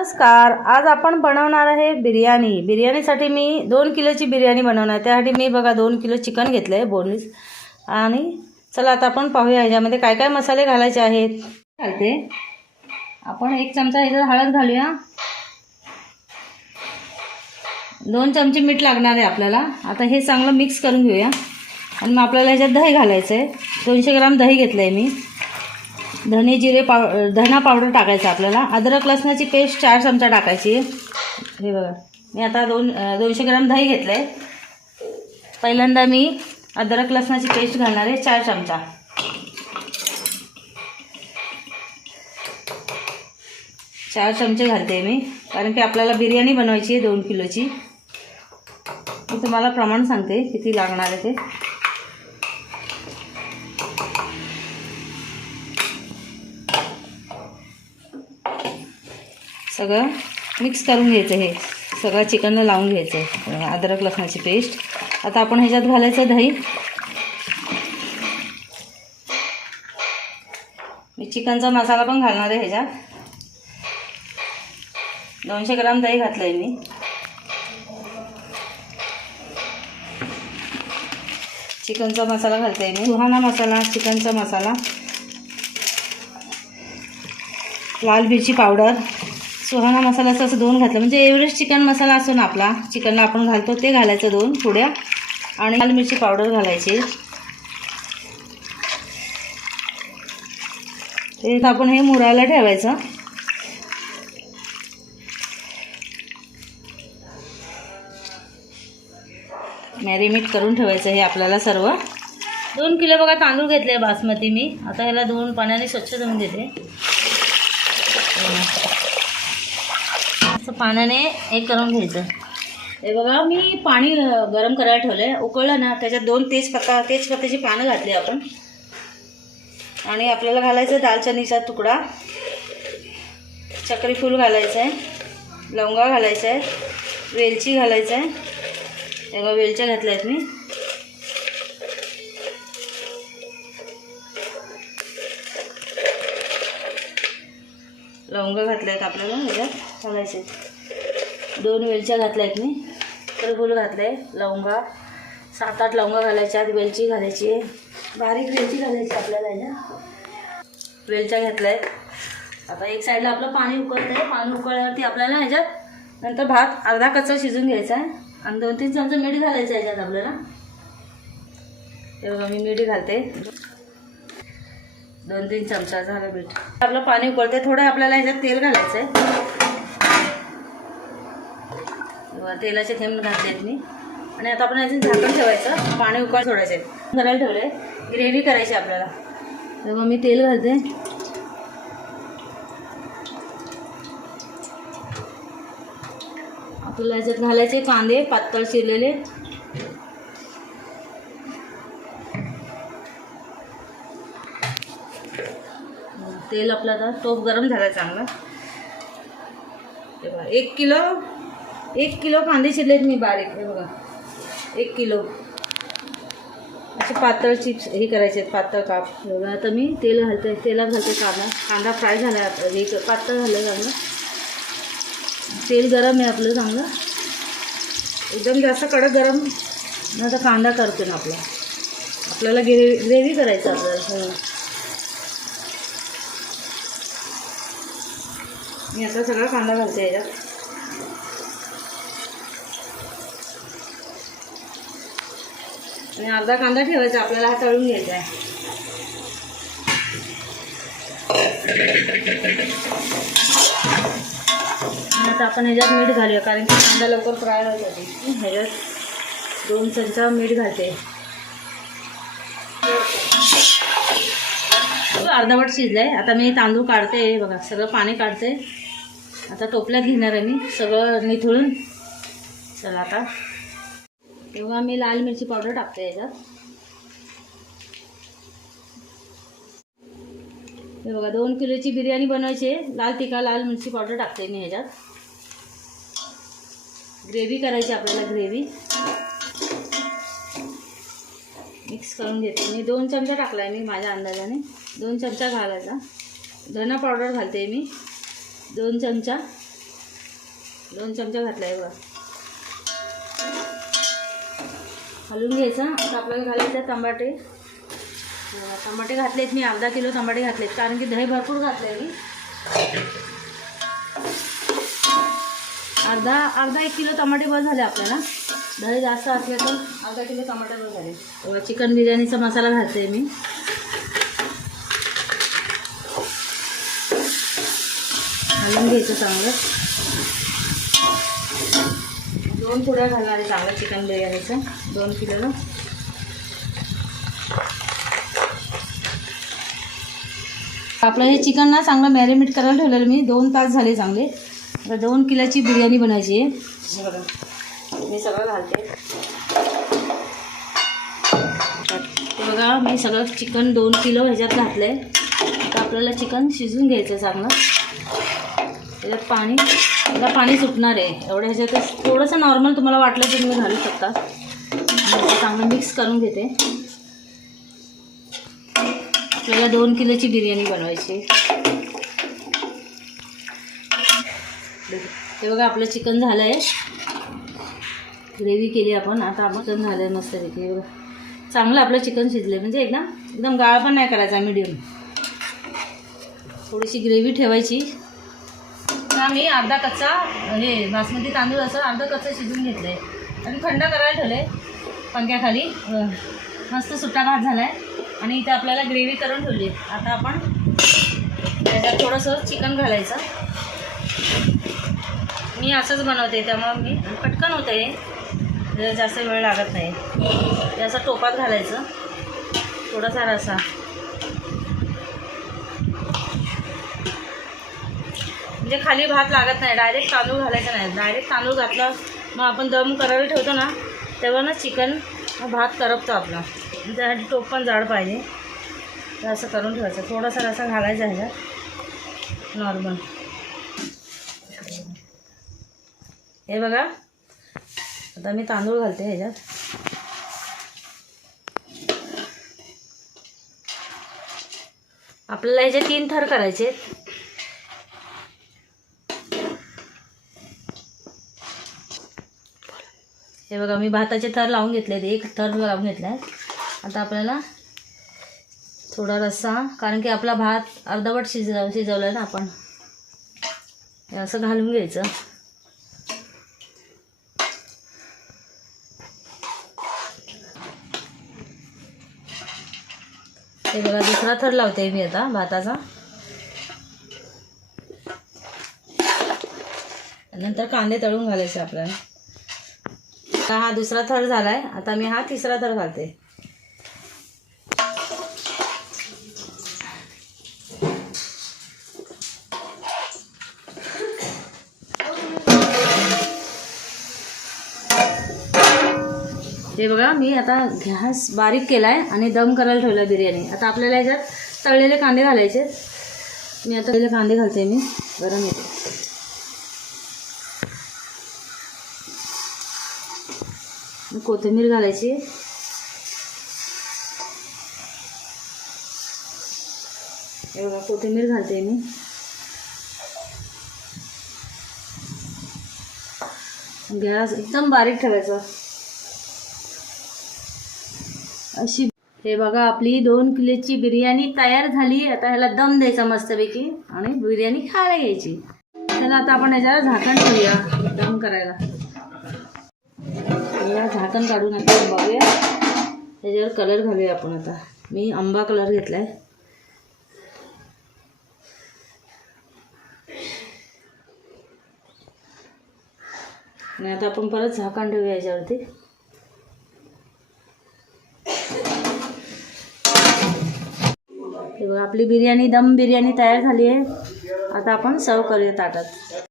नमस्कार आज आपण बनवणार आहे बिर्याणी. बिर्याणीसाठी मी दोन किलोची बिर्याणी बनवणार आहे. त्यासाठी मी बघा दोन किलो चिकन घेतलं आहे बोनलेस आणि चला आता आपण पाहूया ह्याच्यामध्ये काय काय मसाले घालायचे आहेत. घालते आपण एक चमचा ह्याच्यात हळद घालूया. दोन चमचे मीठ लागणार आहे आपल्याला. आता हे चांगलं मिक्स करून घेऊया. आणि मग आपल्याला ह्याच्यात दही घालायचं आहे दोनशे ग्राम दही घेतलं आहे मी. धने जिरे पाव धना पावडर टाकायचं आपल्याला. अद्रक लसणाची पेस्ट चार चमचा टाकायची. हे बघा. मी आता दोन दोनशे ग्राम दही घेतलं आहे पहिल्यांदा मी अद्रक लसणाची पेस्ट घालणार आहे चार चमचा. चार चमचे घालते मी. कारण की आपल्याला बिर्याणी बनवायची आहे दोन किलोची. मी तुम्हाला प्रमाण सांगते किती लागणार आहे ते. सगळं मिक्स करून घ्यायचं हे. सगळं चिकनला लावून घ्यायचं. आहे अद्रक लसणाची पेस्ट आता आपण ह्याच्यात घालायचं दही. मी चिकनचा मसाला पण घालणार आहे ह्याच्यात. दोनशे ग्राम दही घातलं आहे मी. चिकनचा मसाला घालते आहे मी. सुहाना मसाला चिकनचा मसाला. लाल मिरची पावडर. सुहाना मसाल्याचं असं दोन घातलं. म्हणजे एव्हरेस्ट चिकन मसाला असतो ना आपला चिकनला आपण घालतो ते घालायचं दोन थोड्या आणि लाल मिरची पावडर घालायची. ते आपण हे मुरायला ठेवायचं. मॅरिनेट करून ठेवायचं हे आपल्याला सर्व. दोन किलो बघा तांदूळ घेतले बासमती मी. आता ह्याला धुवून पाण्याने स्वच्छ धुवून देते. पाण्याने हे करून घ्यायचं. हे बघा मी पाणी गरम करायला ठेवलं आहे उकळलं ना त्याच्यात दोन तेजपत्ता तेजपत्त्याची पानं घातली आपण. आणि आपल्याला घालायचं दालचनीचा तुकडा. चक्रीफूल घालायचं आहे लवंगा घालायचं आहे वेलची घालायचं आहे तेव्हा वेलच्या घातल्या आहेत मी. लवंग घातल्या आहेत आपल्याला ह्याच्यात घालायचे दोन वेलच्या घातल्या आहेत मी. तर फुल घातलं आहे लवंगा. सात आठ लवंगा घालायच्या आहेत वेलची घालायची आहे. बारीक वेलची घालायची आपल्याला ह्याच्या वेलच्या घातल्या आहेत आता एक साईडला आपलं पाणी उकळतं आहे पाणी उकळल्यावरती आपल्याला ह्याच्यात नंतर भात अर्धा कच्चा शिजून घ्यायचा आहे. आणि दोन तीन चमचे मीठ घालायचं ह्याच्यात आपल्याला. हे बघा मी मीठ घालते. दोन तीन चमचा झालं मीठ. आपलं पाणी उकळते थोडं आपल्याला ह्याच्यात तेल घालायचं आहे तेव्हा तेलाचे थेंब घातले मी. आणि आता आपण याचं झाकण ठेवायचं. पाणी उकळ सोडायचं आहे. ठेवले ग्रेव्ही करायची आपल्याला. तेव्हा मी तेल घालते. आपल्याला याच्यात घालायचे कांदे पातळ चिरलेले तेल आपलं आता टोप गरम झाला चांगला. बघा एक किलो एक किलो कांदे शिरलेत मी बारीक हे बघा. एक किलो. असे पातळ चिप्स हे करायचे आहेत पातळ काप. बघा आता मी तेल घालते तेलात घालते कांदा. कांदा फ्राय झाला आहे हे क- पातळ झालं चांगलं. तेल गरम आहे आपलं चांगलं. एकदम जास्त कडक गरम न आता कांदा करते ना आपला. आपल्याला ग्रेव्ही ग्रेव्ही करायचं आपल्याला. हो. मी आता सगळा कांदा घालते याच्यात. आणि अर्धा कांदा ठेवायचा आपल्याला हा तळून घ्यायचा आहे. आता आपण ह्याच्यात मीठ घालूया कारण की कांदा लवकर फ्राय होण्यासाठी ह्याच्यात दोन चमचा मीठ घालते. अर्धवट शिजलं आहे आता मी तांदूळ काढते बघा सगळं पाणी काढते. आता टोपल्यात घेणार आहे मी. सगळं निथळून. चला आता. तेव्हा मी लाल मिरची पावडर टाकते याच्यात. हे बघा दोन किलोची बिर्याणी बनवायची आहे. लाल तिखा लाल मिरची पावडर टाकते मी ह्याच्यात. ग्रेव्ही करायची आपल्याला ग्रेव्ही. मिक्स करून घेते मी. दोन चमचा टाकला आहे मी माझ्या अंदाजाने. दोन चमचा घालायचा. धना पावडर घालते मी. दोन चमचा. दोन चमचा घातला आहे बघा. हलवून घ्यायचं. आता आपल्याला घालायचं टमाटे टमाटे घातलेत मी अर्धा किलो टमाटे घातलेत. कारण की दही भरपूर घातले मी. अर्धा अर्धा एक किलो टमाटे बस झाले आपल्याला. दही जास्त असले तर अर्धा किलो टमाटे बस झाले. चिकन बिर्याणीचा मसाला घालते मी. घालून घ्यायचं चांगलं. दोन पुड्या घालणार आहे चांगलं चिकन बिर्याणीचं. दोन किलोला आपलं हे चिकन ना चांगलं मॅरिनेट करायला ठेवलेलं मी. दोन तास झाले चांगले. आता दोन किलोची बिर्याणी बनायची आहे. हे बघा. मी सगळं घालते. बघा मी सगळं चिकन दोन किलो ह्याच्यात घातलं आहे आता आपल्याला चिकन शिजून घ्यायचं चांगलं. त्याच्यात पाणी त्याला पाणी सुटणार आहे. एवढ्या ह्याच्यातच थोडंसं नॉर्मल तुम्हाला वाटलं तर तुम्ही घालू शकता. चांगलं मिक्स करून घेते. आपल्याला दोन किलोची बिर्याणी बनवायची ते बघा आपलं चिकन झालं आहे ग्रेव्ही केली आपण. आता आपण चिकन झालं आहे मस्तपैकी बघा. चांगलं आपलं चिकन शिजलं आहे म्हणजे एकदम एकदम गाळ पण नाही करायचा मीडियम थोडीशी ग्रेव्ही ठेवायची. हा मी अर्धा कच्चा हे बासमती तांदूळ असं अर्धा कच्चा शिजून घेतलं आहे आणि थंड करायला ठेवलं आहे पंख्याखाली मस्त सुट्टा भात झाला आहे आणि इथे आपल्याला ग्रेव्ही करून ठेवली आहे. आता आपण त्याच्यात थोडंसं चिकन घालायचं. मी असंच बनवते त्यामुळं मी पटकन होतं हे. जास्त वेळ लागत नाही. हे असं टोपात घालायचं. थोडासा रसा. म्हणजे खाली भात लागत नाही डायरेक्ट तांदूळ घालायचा नाही. डायरेक्ट तांदूळ घातला मग आपण दम करायला ठेवतो ना तेव्हा ना चिकन भात करपतो आपला. त्यासाठी टोप पण जाड पाहिजे. तर असं करून ठेवायचं. थोडासा रसा घालायचा ह्याच्यात. नॉर्मल हे बघा. आता मी तांदूळ घालते ह्याच्यात. आपल्याला ह्याचे तीन थर करायचे आहेत. हे बघा मी भाताचे थर लावून घेतले एक थर लावून घेतला आहे आता आपल्याला थोडा रस्सा कारण की आपला भात अर्धवट शिजव शिजवला आहे ना आपण. असं घालून घ्यायचं. हे बघा दुसरा थर लावते मी आता भाताचा. नंतर कांदे तळून घालायचे आपल्याला. आता हा दुसरा थर झालाय. आता मी हा तिसरा थर घालते. हे बघा मी आता गॅस बारीक केलाय आणि दम करायला ठेवला बिर्याणी. आता आपल्याला याच्यात तळलेले कांदे घालायचे मी आता तळलेले कांदे घालते मी. गरम येते कोथिंबीर घालायची. हे बघा कोथिंबीर घालते मी. गॅस एकदम बारीक ठेवायचा. अशी हे बघा आपली दोन किलोची बिर्याणी तयार झाली. आता ह्याला दम द्यायचा मस्तपैकी आणि बिर्याणी खायला घ्यायची. त्याला आता आपण ह्याच्यावर झाकण ठेवूया दम करायला. याला झाकण काढून आता बघूया त्याच्यावर कलर घालूया आपण आता. मी आंबा कलर घेतलाय. आणि आता आपण परत झाकण ठेवूया याच्यावरती. हे बघा आपली बिर्याणी दम बिर्याणी तयार झाली आहे. आता आपण सर्व करूया ताटात.